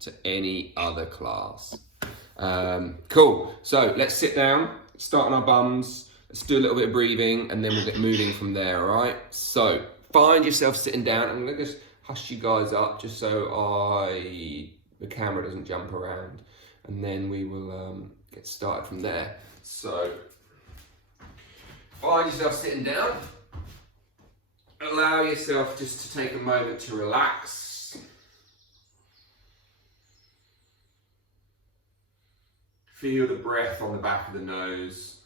to any other class. Cool, so let's sit down, start on our bums, let's do a little bit of breathing, and then we'll get moving from there, all right? So find yourself sitting down. I'm gonna just hush you guys up just so the camera doesn't jump around, and then we will get started from there. So find yourself sitting down. Allow yourself just to take a moment to relax. Feel the breath on the back of the nose.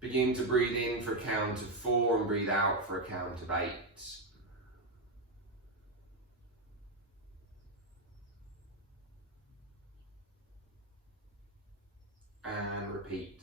Begin to breathe in for a count of 4 and breathe out for a count of 8. And repeat.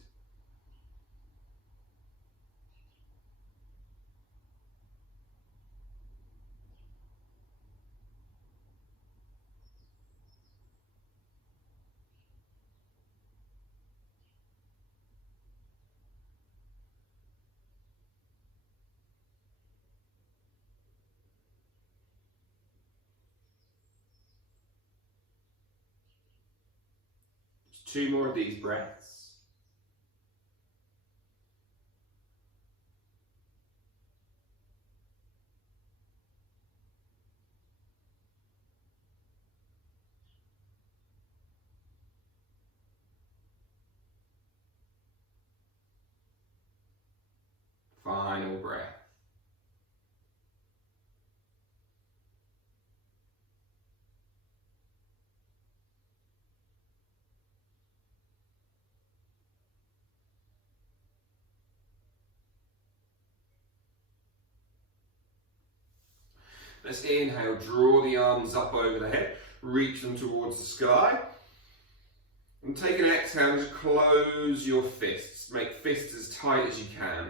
Just 2 more of these breaths. Final breath. Let's inhale, draw the arms up over the head, reach them towards the sky. And take an exhale and just close your fists. Make fists as tight as you can.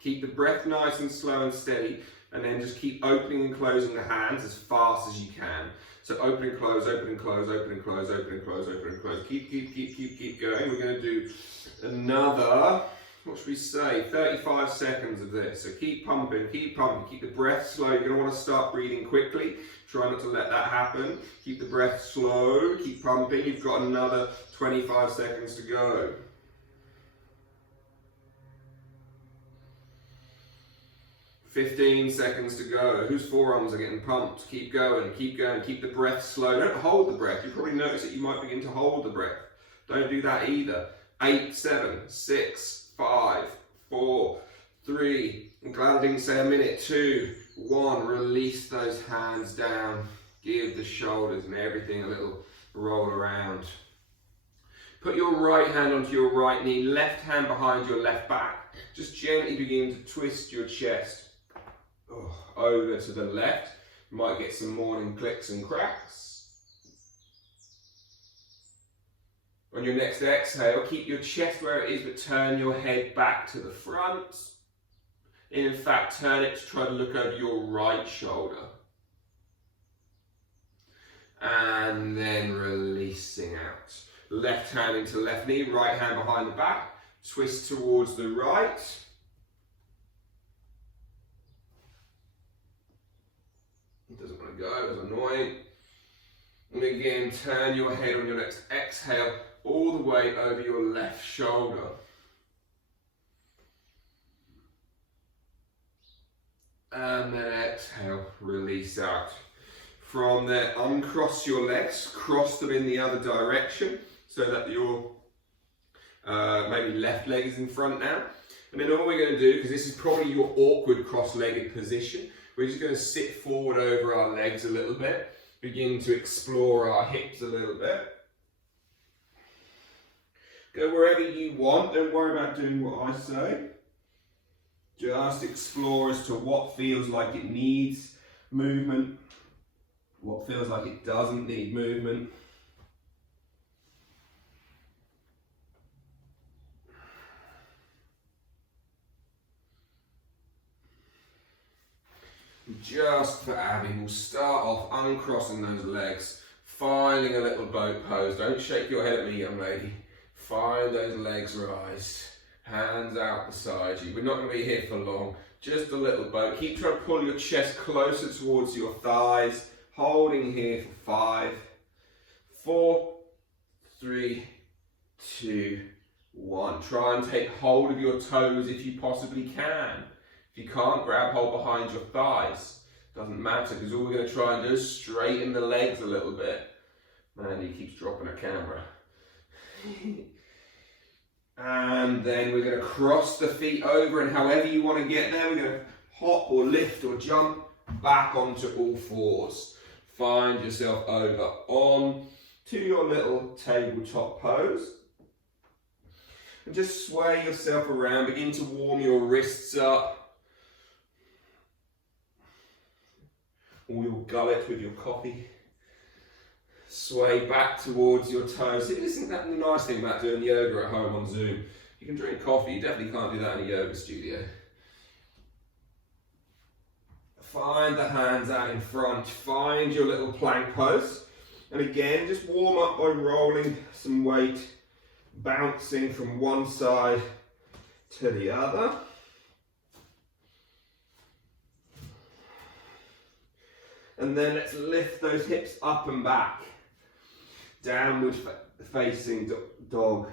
Keep the breath nice and slow and steady, and then just keep opening and closing the hands as fast as you can. So open and close, open and close, open and close, open and close, open and close. Keep going. We're going to do another, what should we say, 35 seconds of this. So keep pumping, keep the breath slow. You're going to want to start breathing quickly. Try not to let that happen. Keep the breath slow, keep pumping. You've got another 25 seconds to go. 15 seconds to go. Whose forearms are getting pumped? Keep going, keep the breath slow. Don't hold the breath. You probably notice that you might begin to hold the breath. Don't do that either. 8, 7, 6, 5, 4, 3, I'm glad I didn't say a minute, 2, 1, release those hands down. Give the shoulders and everything a little roll around. Put your right hand onto your right knee, left hand behind your left back. Just gently begin to twist your chest over to the left. You might get some morning clicks and cracks. On your next exhale, keep your chest where it is, but turn your head back to the front. In fact, turn it to try to look over your right shoulder. And then releasing out. Left hand into left knee, right hand behind the back. Twist towards the right. It doesn't want to go, it's annoying. And again, turn your head on your next exhale all the way over your left shoulder. And then exhale, release out. From there, uncross your legs, cross them in the other direction so that your maybe left leg is in front now. And then all we're going to do, because this is probably your awkward cross-legged position, we're just going to sit forward over our legs a little bit, begin to explore our hips a little bit. Go wherever you want, don't worry about doing what I say. Just explore as to what feels like it needs movement, what feels like it doesn't need movement. Just for Abby, we'll start off uncrossing those legs, finding a little boat pose. Don't shake your head at me, young lady. Find those legs rise Hands out beside you. We're not going to be here for long. Just a little boat. Keep trying to pull your chest closer towards your thighs. Holding here for 5, 4, 3, 2, 1. Try and take hold of your toes if you possibly can. If you can't, grab hold behind your thighs. Doesn't matter, because all we're going to try and do is straighten the legs a little bit. Mandy keeps dropping her camera. And then we're going to cross the feet over, and however you want to get there, we're going to hop or lift or jump back onto all fours. Find yourself over on to your little tabletop pose. And just sway yourself around, begin to warm your wrists up. Or your gullet with your coffee. Sway back towards your toes. Isn't that the nice thing about doing yoga at home on Zoom? You can drink coffee, you definitely can't do that in a yoga studio. Find the hands out in front, find your little plank pose. And again, just warm up by rolling some weight, bouncing from one side to the other. And then let's lift those hips up and back. Downward facing dog.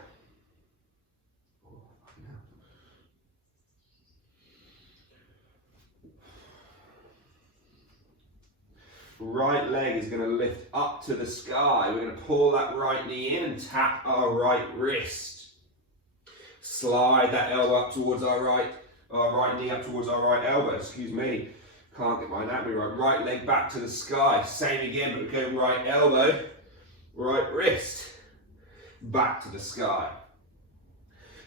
Right leg is going to lift up to the sky. We're going to pull that right knee in and tap our right wrist. Slide that elbow up towards our right knee up towards our right elbow. Excuse me. Can't get my anatomy right. Right leg back to the sky. Same again, but go right elbow, right wrist, back to the sky.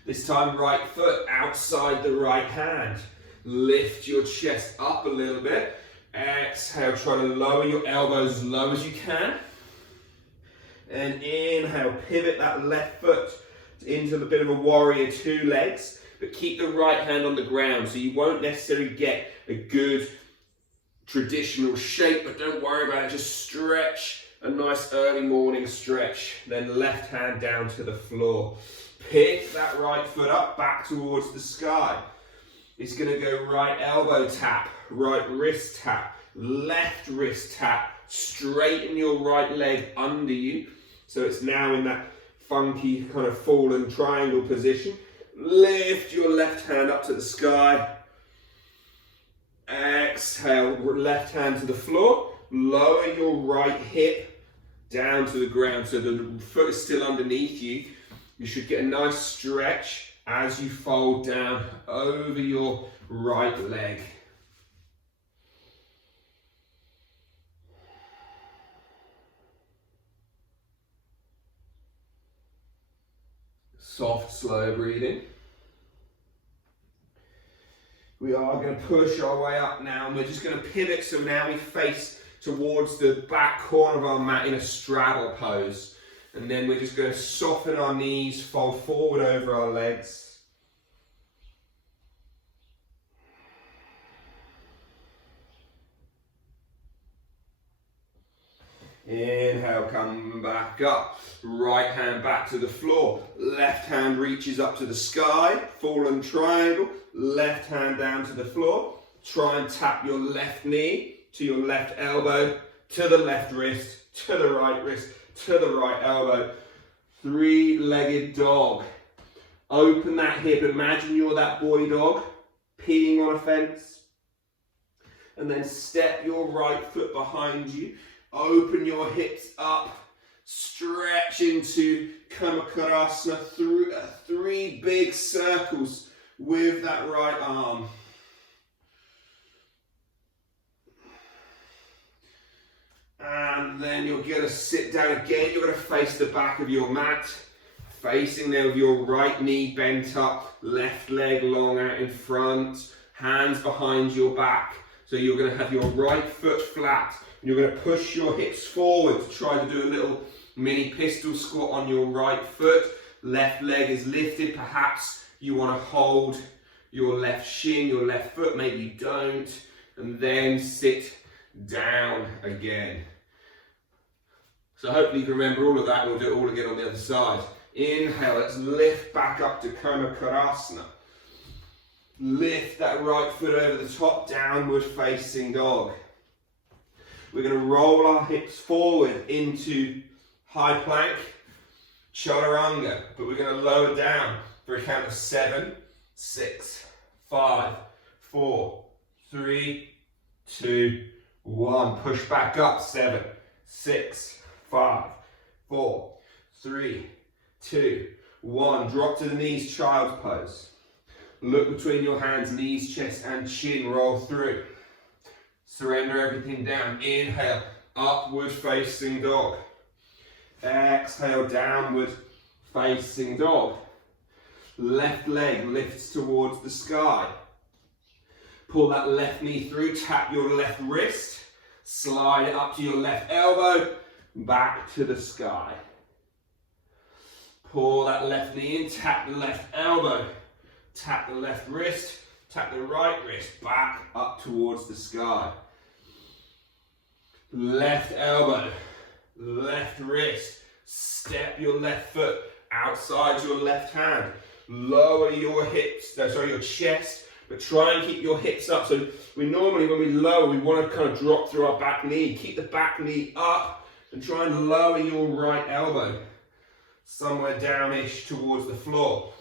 This time right foot outside the right hand. Lift your chest up a little bit. Exhale, try to lower your elbows as low as you can. And inhale, pivot that left foot into a bit of a warrior 2 legs, but keep the right hand on the ground so you won't necessarily get a good traditional shape, but don't worry about it, just stretch, a nice early morning stretch, then left hand down to the floor. Pick that right foot up, back towards the sky. It's going to go right elbow tap, right wrist tap, left wrist tap, straighten your right leg under you, so it's now in that funky kind of fallen triangle position. Lift your left hand up to the sky. Exhale, left hand to the floor. Lower your right hip down to the ground so the foot is still underneath you. You should get a nice stretch as you fold down over your right leg. Soft, slow breathing. We are going to push our way up now, and we're just going to pivot, so now we face towards the back corner of our mat in a straddle pose. And then we're just going to soften our knees, fold forward over our legs. Inhale, come back up. Right hand back to the floor. Left hand reaches up to the sky. Fallen triangle. Left hand down to the floor. Try and tap your left knee to your left elbow, to the left wrist, to the right wrist, to the right elbow. 3-legged dog. Open that hip. Imagine you're that boy dog peeing on a fence. And then step your right foot behind you. Open your hips up, stretch into Kamakurasana through 3 big circles with that right arm. And then you're going to sit down again. You're going to face the back of your mat, facing there with your right knee bent up, left leg long out in front, hands behind your back. So you're going to have your right foot flat. You're going to push your hips forward to try to do a little mini pistol squat on your right foot. Left leg is lifted. Perhaps you want to hold your left shin, your left foot. Maybe you don't. And then sit down again. So hopefully you can remember all of that, and we'll do it all again on the other side. Inhale, let's lift back up to Komakarasana. Lift that right foot over the top, downward facing dog. We're going to roll our hips forward into high plank, chaturanga, but we're going to lower down for a count of 7, 6, 5, 4, 3, 2, 1. Push back up, 7, 6, 5, 4, 3, 2, 1. Drop to the knees, child's pose. Look between your hands, knees, chest and chin, roll through. Surrender everything down. Inhale, upward facing dog. Exhale, downward facing dog. Left leg lifts towards the sky. Pull that left knee through, tap your left wrist, slide it up to your left elbow, back to the sky. Pull that left knee in, tap the left elbow, tap the left wrist, tap the right wrist, back up towards the sky. Left elbow, left wrist, step your left foot outside your left hand. Lower your hips, your chest, but try and keep your hips up. So we normally, when we lower, we want to kind of drop through our back knee. Keep the back knee up and try and lower your right elbow somewhere downish towards the floor.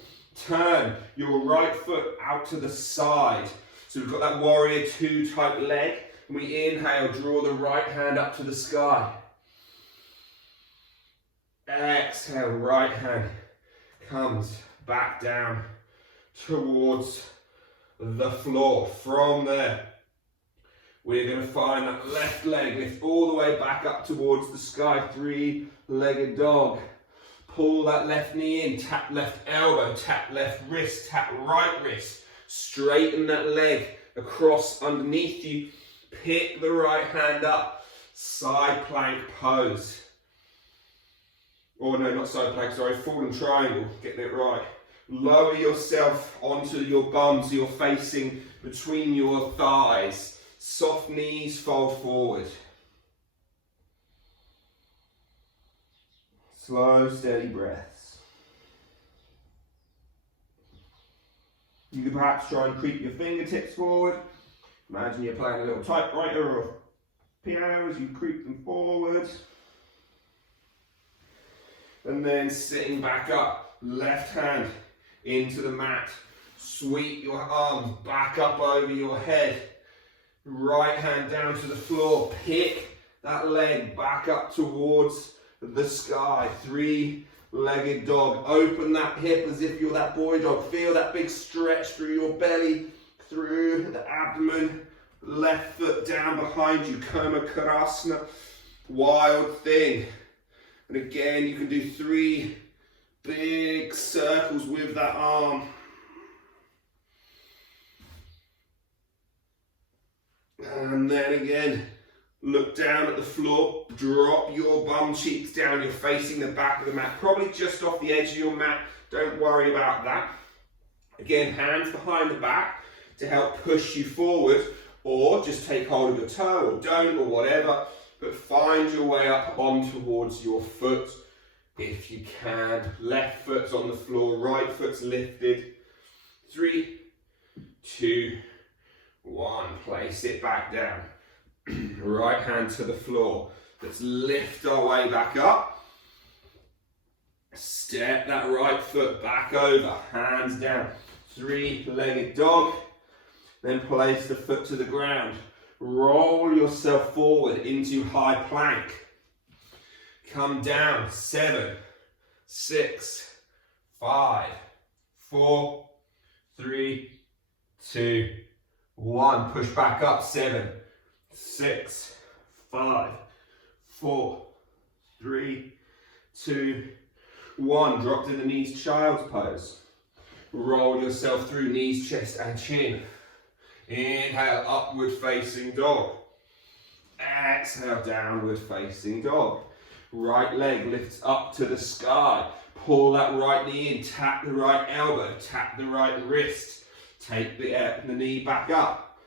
Turn your right foot out to the side. So we've got that warrior 2 type leg. We inhale, draw the right hand up to the sky. Exhale, right hand comes back down towards the floor. From there, we're going to find that left leg, lift all the way back up towards the sky, 3-legged dog. Pull that left knee in, tap left elbow, tap left wrist, tap right wrist. Straighten that leg across underneath you. Pick the right hand up, side plank pose. Or no, not side plank, sorry, fallen triangle, getting it right. Lower yourself onto your bum so you're facing between your thighs. Soft knees, fold forward. Slow, steady breaths. You can perhaps try and creep your fingertips forward. Imagine you're playing a little typewriter or piano as you creep them forward. And then sitting back up, left hand into the mat. Sweep your arms back up over your head. Right hand down to the floor. Pick that leg back up towards the sky. 3-legged dog. Open that hip as if you're that boy dog. Feel that big stretch through your belly, through the abdomen. Left foot down behind you. Komakarasana. Wild thing. And again, you can do 3 big circles with that arm. And then again, look down at the floor, drop your bum cheeks down, you're facing the back of the mat, probably just off the edge of your mat, don't worry about that. Again, hands behind the back to help push you forward, or just take hold of your toe, or don't, or whatever, but find your way up on towards your foot if you can. Left foot's on the floor, right foot's lifted. 3, 2, 1. Place it back down. Right hand to the floor. Let's lift our way back up. Step that right foot back over, hands down. 3-legged dog. Then place the foot to the ground. Roll yourself forward into high plank. Come down. 7, 6, 5, 4, 3, 2, 1. Push back up. 7, 6, 5, 4, 3, 2, 1. Drop to the knees, child's pose. Roll yourself through, knees, chest and chin. Inhale, upward facing dog. Exhale, downward facing dog. Right leg lifts up to the sky. Pull that right knee in, tap the right elbow, tap the right wrist. Take the knee back up.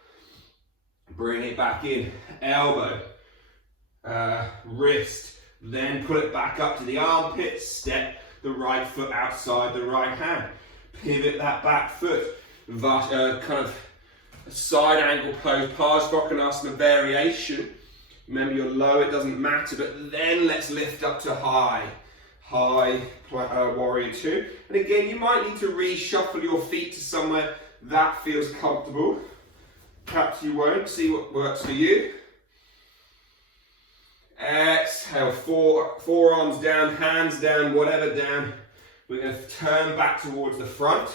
Bring it back in, elbow, wrist. Then pull it back up to the armpit, step the right foot outside the right hand. Pivot that back foot. Kind of side angle pose, Parsvakonasana variation. Remember you're low, it doesn't matter, but then let's lift up to high. High warrior two. And again, you might need to reshuffle your feet to somewhere that feels comfortable. Perhaps you won't. See what works for you. Exhale, forearms down, hands down, whatever down. We're going to turn back towards the front.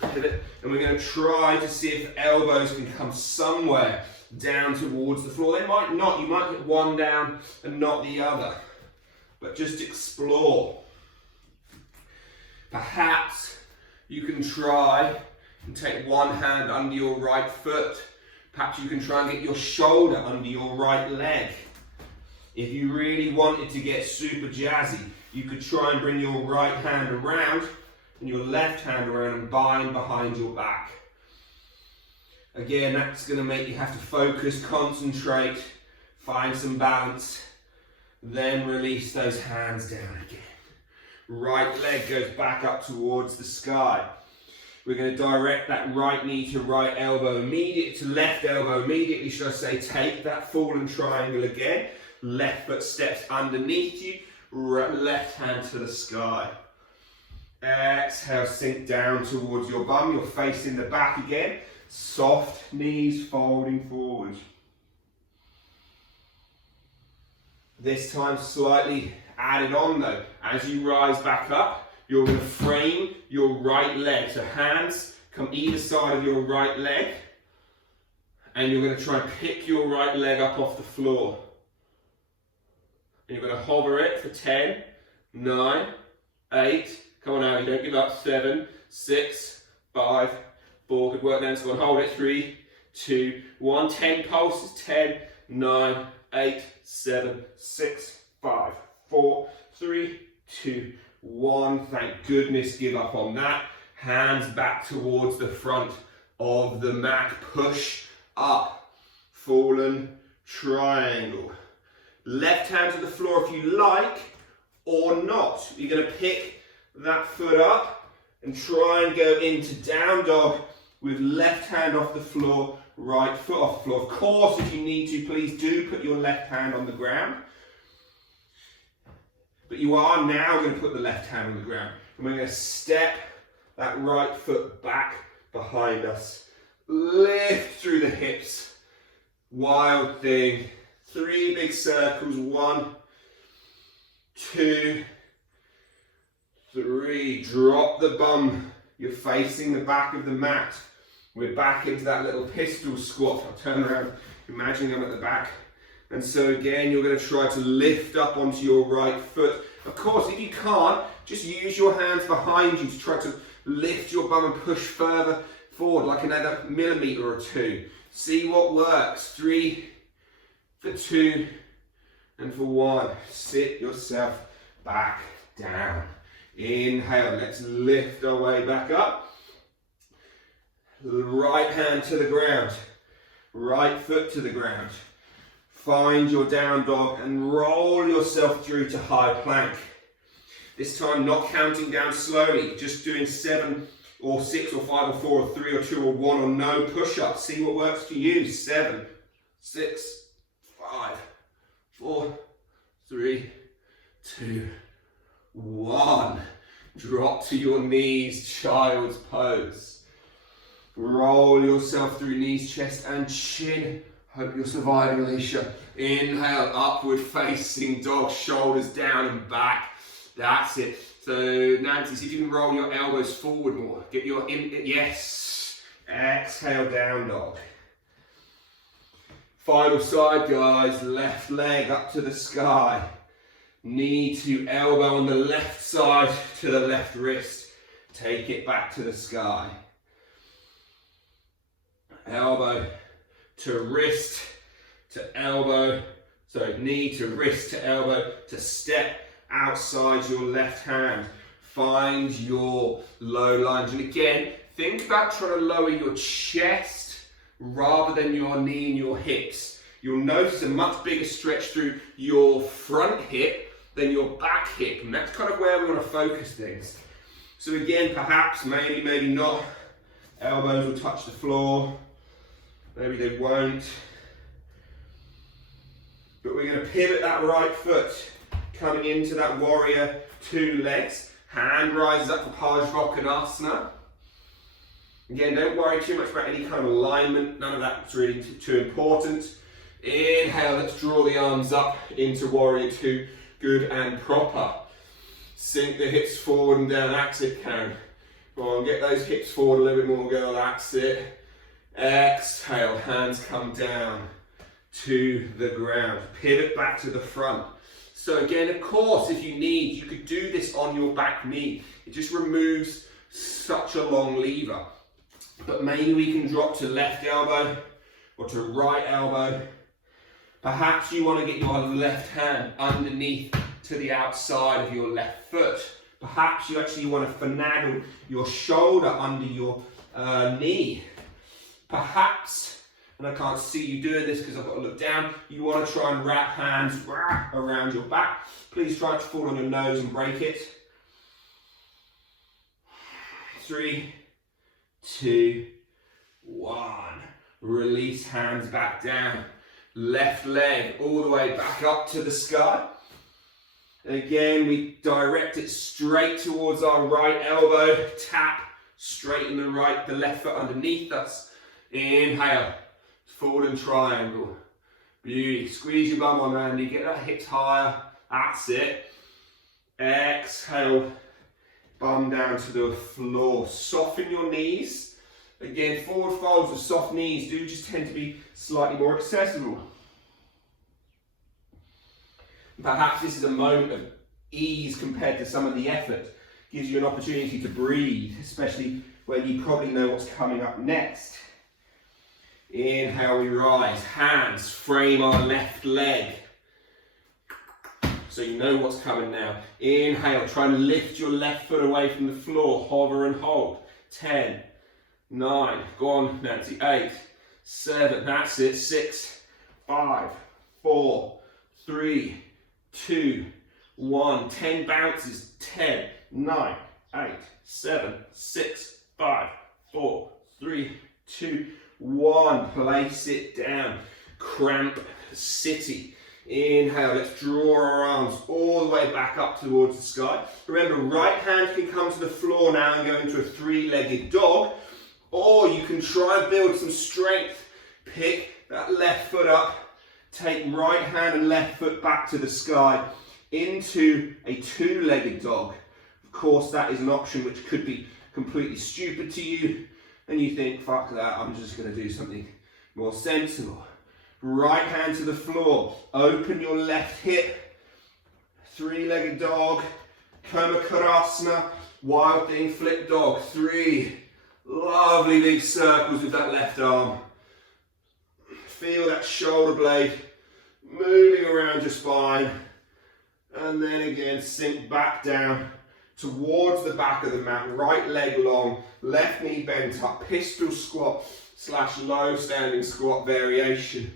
Pivot, and we're going to try to see if elbows can come somewhere down towards the floor. They might not. You might get one down and not the other. But just explore. Perhaps you can try and take one hand under your right foot. Perhaps you can try and get your shoulder under your right leg. If you really wanted to get super jazzy, you could try and bring your right hand around and your left hand around and bind behind your back. Again, that's going to make you have to focus, concentrate, find some balance, then release those hands down again. Right leg goes back up towards the sky. We're going to direct that right knee to right elbow immediately, to left elbow immediately, should I say. Take that fallen triangle again. Left foot steps underneath you, left hand to the sky. Exhale, sink down towards your bum, your face in the back again. Soft knees folding forward. This time slightly added on though. As you rise back up, you're going to frame your right leg. So hands come either side of your right leg. And you're going to try and pick your right leg up off the floor. And you're going to hover it for 10, 9, 8, come on out, don't give up, 7, 6, 5, 4, good work then, so go and hold it, 3, 2, 1, 10 pulses, 10, 9, 8, 7, 6, 5, 4, 3, 2, 1, thank goodness, give up on that. Hands back towards the front of the mat, push up, fallen triangle. Left hand to the floor if you like, or not. You're going to pick that foot up and try and go into down dog with left hand off the floor, right foot off the floor. Of course, if you need to, please do put your left hand on the ground. But you are now going to put the left hand on the ground. And we're going to step that right foot back behind us. Lift through the hips. Wild thing. 3 big circles. 1, 2, 3. Drop the bum. You're facing the back of the mat. We're back into that little pistol squat. I'll turn around, imagining I'm at the back. And so again, you're going to try to lift up onto your right foot. Of course, if you can't, just use your hands behind you to try to lift your bum and push further forward, like another millimetre or 2. See what works. 3, for 2, and for 1. Sit yourself back down. Inhale, let's lift our way back up. Right hand to the ground, right foot to the ground. Find your down dog and roll yourself through to high plank. This time not counting down slowly, just doing 7 or 6 or 5 or 4 or 3 or 2 or 1 or no push-ups. See what works for you. 7, 6, 5, 4, 3, 2, 1. Drop to your knees, child's pose. Roll yourself through knees, chest and chin. Hope you're surviving, Alicia. Inhale, upward facing dog, shoulders down and back. That's it. So Nancy, see if you can roll your elbows forward more. Get your yes. Exhale, down dog. Final side, guys. Left leg up to the sky. Knee to elbow on the left side to the left wrist. Take it back to the sky. Elbow to wrist to elbow. So knee to wrist to elbow to step outside your left hand. Find your low lunge. And again, think about trying to lower your chest rather than your knee and your hips. You'll notice a much bigger stretch through your front hip then your back hip, and that's kind of where we want to focus things. So again, perhaps, maybe not, elbows will touch the floor, maybe they won't. But we're going to pivot that right foot, coming into that warrior 2 legs. Hand rises up for Parsvakonasana. Again, don't worry too much about any kind of alignment, none of that's really too important. Inhale, let's draw the arms up into warrior 2, good and proper. Sink the hips forward and down, that's it, Karen. Go on, get those hips forward a little bit more, girl, that's it. Exhale, hands come down to the ground. Pivot back to the front. So again, of course, if you need, you could do this on your back knee. It just removes such a long lever. But maybe we can drop to left elbow or to right elbow. Perhaps you want to get your left hand underneath to the outside of your left foot. Perhaps you actually want to finagle your shoulder under your knee. Perhaps, and I can't see you doing this because I've got to look down, you want to try and wrap hands around your back. Please try to fall on your nose and break it. 3, 2, 1. Release hands back down. Left leg all the way back up to the sky. Again, we direct it straight towards our right elbow. Tap, straighten the left foot underneath us. Inhale, forward and triangle. Beauty. Squeeze your bum on, Randy. Get that hips higher. That's it. Exhale, bum down to the floor. Soften your knees. Again, forward folds with soft knees do just tend to be slightly more accessible. Perhaps this is a moment of ease compared to some of the effort. Gives you an opportunity to breathe, especially when you probably know what's coming up next. Inhale, we rise. Hands frame our left leg. So you know what's coming now. Inhale, try and lift your left foot away from the floor. Hover and hold. 10, 9, go on Nancy, 8, 7, that's it, 6, 5, 4, 3, 2, 1, 10 bounces, 10, 9, 8, 7, 6, 5, 4, 3, 2, 1, place it down, cramp city. Inhale, let's draw our arms all the way back up towards the sky. Remember, right hand can come to the floor now and go into a 3-legged dog, or you can try and build some strength. Pick that left foot up, take right hand and left foot back to the sky into a 2-legged dog. Of course, that is an option which could be completely stupid to you, and you think, fuck that, I'm just going to do something more sensible. Right hand to the floor, open your left hip, 3-legged dog, Komakarasana, wild thing, flip dog, 3, lovely big circles with that left arm. Feel that shoulder blade moving around your spine, and then again sink back down towards the back of the mat, right leg long, left knee bent up, pistol squat / low standing squat variation.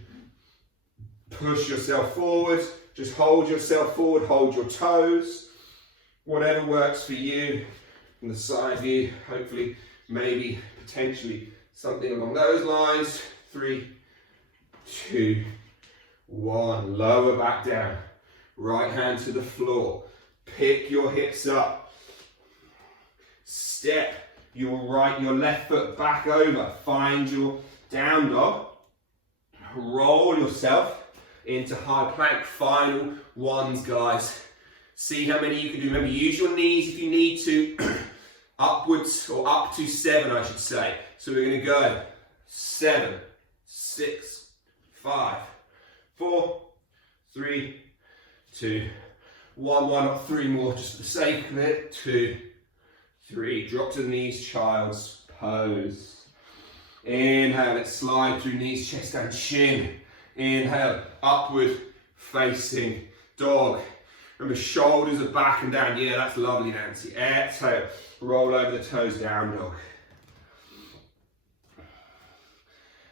Push yourself forward, just hold yourself forward, hold your toes, whatever works for you. From the side view, hopefully, maybe, potentially, something along those lines. 3, 2, 1, lower back down, right hand to the floor, pick your hips up, step your left foot back over, find your down dog, roll yourself into high plank. Final ones, guys. See how many you can do. Remember, use your knees if you need to. Upwards, or up to 7, I should say. So we're going to go 7, 6, 5, 4, 3, 2, 1, 1, or 3 more just for the sake of it. 2, 3, drop to the knees, child's pose. Inhale, let's slide through knees, chest and chin. Inhale, upward facing dog. Remember, shoulders are back and down. Yeah, that's lovely, Nancy. Exhale, roll over the toes, down dog.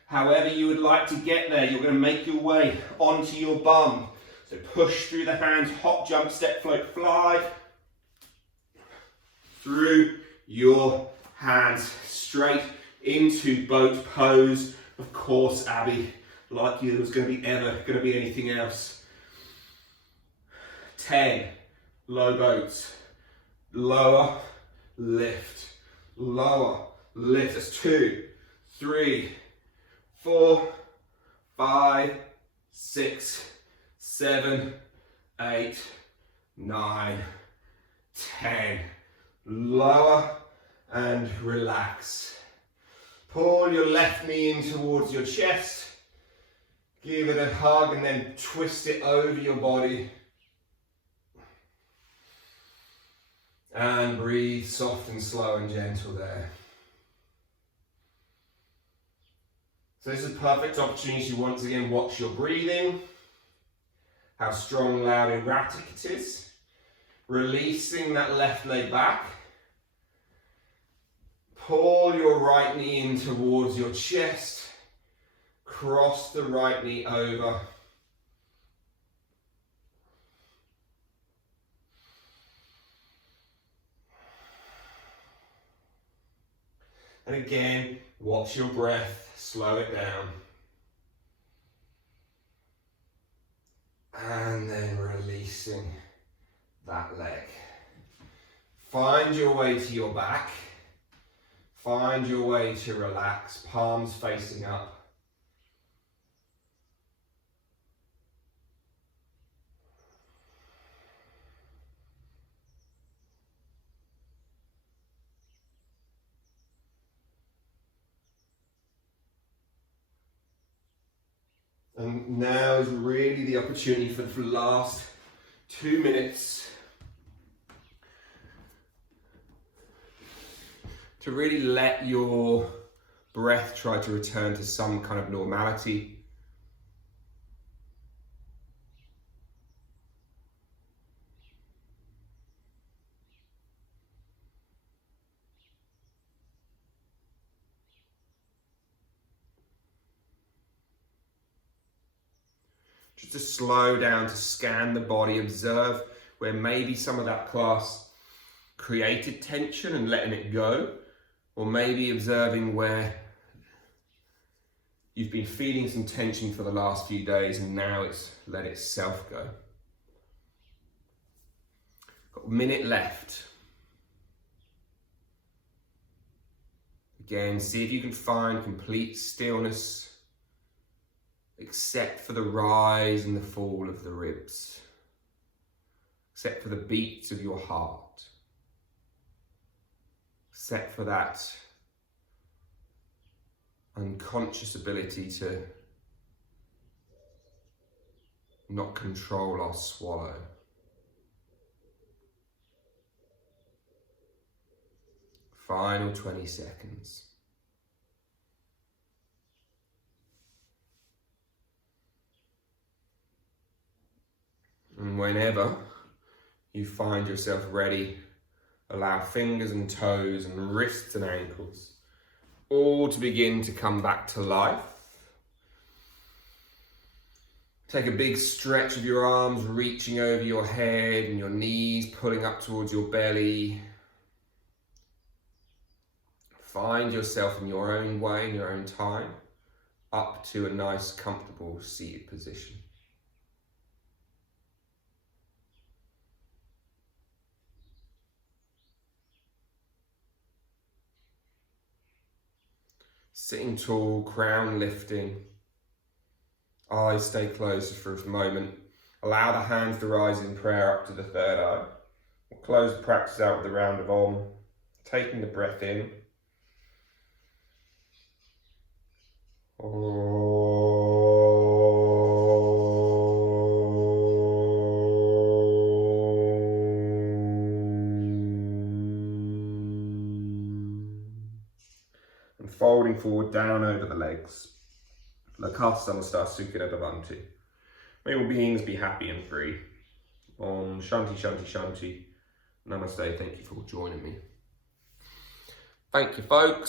However you would like to get there, you're going to make your way onto your bum. So push through the hands, hop, jump, step, float, fly. Through your hands, straight into boat pose. Of course, Abby, like you, was going to be ever going to be anything else. 10, low boats, lower, lift, lower, lift. That's 2, 3, 4, 5, 6, 7, 8, 9, 10. Lower and relax. Pull your left knee in towards your chest. Give it a hug and then twist it over your body. And breathe soft and slow and gentle there. So this is a perfect opportunity to once again watch your breathing. How strong, loud, erratic it is. Releasing that left leg back. Pull your right knee in towards your chest. Cross the right knee over. And again, watch your breath, slow it down. And then releasing that leg. Find your way to your back. Find your way to relax, palms facing up. And now is really the opportunity for the last 2 minutes to really let your breath try to return to some kind of normality. Just to slow down, to scan the body, observe where maybe some of that class created tension and letting it go, or maybe observing where you've been feeling some tension for the last few days and now it's let itself go. Got a minute left. Again, see if you can find complete stillness, except for the rise and the fall of the ribs, except for the beats of your heart, except for that unconscious ability to not control or swallow. Final 20 seconds. And whenever you find yourself ready, allow fingers and toes and wrists and ankles all to begin to come back to life. Take a big stretch of your arms, reaching over your head and your knees, pulling up towards your belly. Find yourself in your own way, in your own time, up to a nice, comfortable seated position. Sitting tall, crown lifting. Eyes stay closed for a moment. Allow the hands to rise in prayer up to the third eye. We'll close the practice out with a round of Om. Taking the breath in. And folding forward down over the legs. Lakasana Sukhina Bhavantu. May all beings be happy and free. Om Shanti Shanti Shanti. Namaste. Thank you for joining me. Thank you, folks.